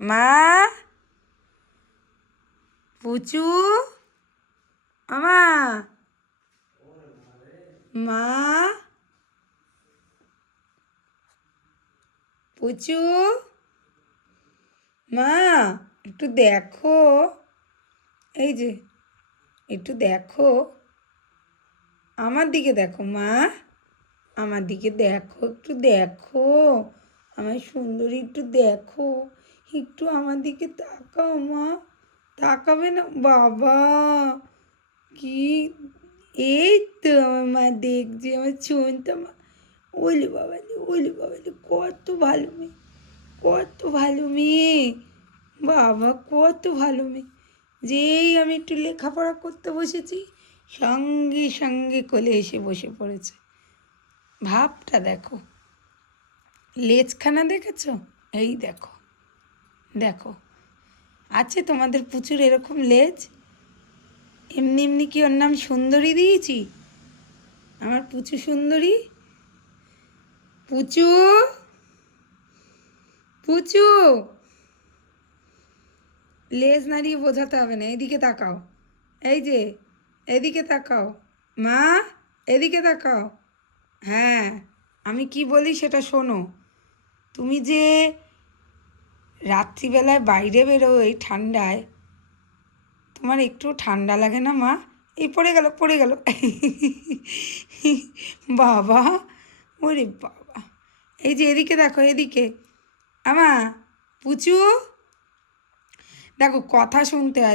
মা, পুচু, আমা, মা, পুচু, মা, একটু দেখো, এই যে একটু দেখো, আমার দিকে দেখো মা, আমার দিকে দেখো, একটু দেখো, আমার সুন্দরী, একটু দেখো, একটু আমার দিকে তাকাও মা, তাকাবে না বাবা, কি, এই তো আমার মা দেখছি, আমার চুনটা মা, ওলে বাবালি, ওলে বাবালি, কত ভালো মেয়ে, কত ভালো মেয়ে, বাবা কত ভালো মেয়ে। যেই আমি একটু লেখাপড়া করতে বসেছি, সঙ্গে সঙ্গে কোলে এসে বসে পড়েছে। ভাবটা দেখো, লেজখানা দেখেছো? এই দেখো, দেখো, আছে তোমাদের পুচুর এরকম লেজ? এমনি এমনি কি ওর নাম সুন্দরী দিয়েছি? আমার পুচু সুন্দরী, পুচু, পুচু, লেজ নাড়িয়ে বোঝাতে হবে না, এদিকে তাকাও, এই যে এদিকে তাকাও, মা, এদিকে তাকাও, হ্যাঁ, আমি কি বলি সেটা শোনো। তুমি যে রাত্রিবেলায় বাইরে বেরো এই ঠান্ডায়, তোমার একটু ঠান্ডা লাগে না মা? এই পড়ে গেল, পড়ে গেল, বাবা, ওরে বাবা, এই যে এদিকে দেখো, এদিকে, আমা, পুচু, দেখো কথা শুনতে হয়।